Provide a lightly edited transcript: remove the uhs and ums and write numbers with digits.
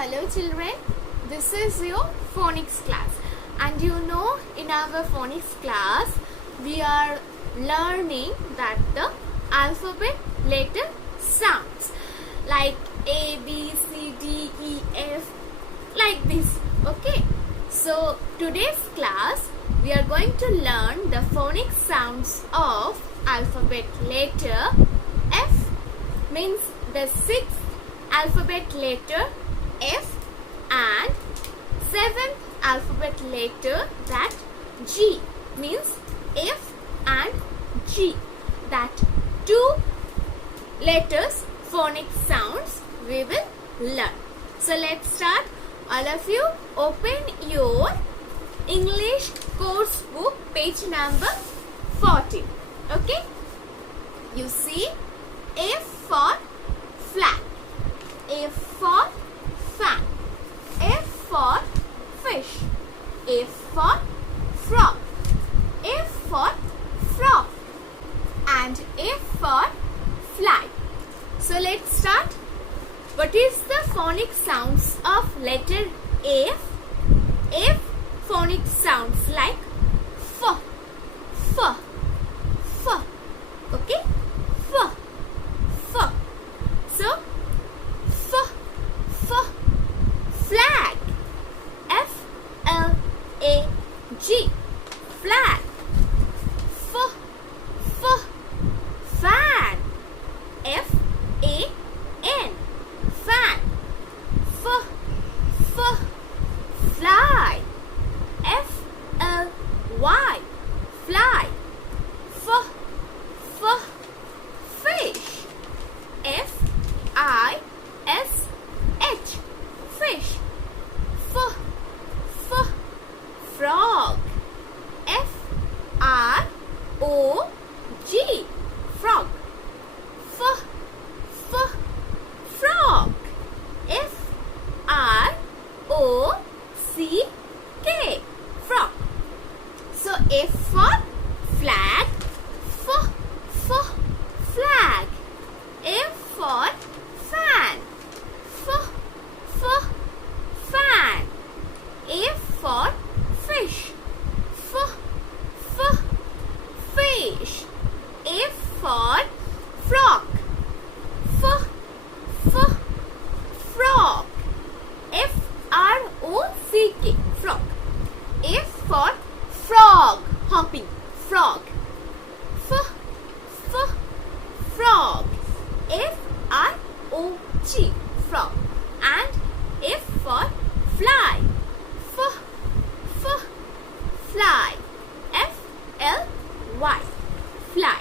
Hello children, this is your phonics class, and you know in our phonics class we are learning that the alphabet letter sounds like A, B, C, D, E, F, like this. Okay, so today's class we are going to learn the phonics sounds of alphabet letter F, means the sixth alphabet letter F, and seventh alphabet letter, that G, means F and G, that two letters phonics sounds we will learn. So let's start. All of you open your English course book, page number 14. Okay, you see F for flag, F for fan, F for fish, F for frog, F for frog, and F for fly. So let's start. What is the phonics sounds of letter F? F phonics sounds like F, F, F. Okay, F, F. So F, F, flag, F-L-A-G, flag. F, F, fan, F-A-N, fan. F, F, fly, F-L-Y, fly. F, F, fish, F-I-S-H, fish. F, F, frog, F-R-O-G, frog. F, F, frog, F-R-O-C-K, frog. So F for flag, F, F, flag. F for fan, F, F, fan. F for fish, F, F, fish. F for frog, F, F, frog. F-R-O-C-K, frog. F for frog, hopping, frog. F, F, frog. F-R-O-G, frog. And F for fly, F, F, fly. F-L-Y, fly.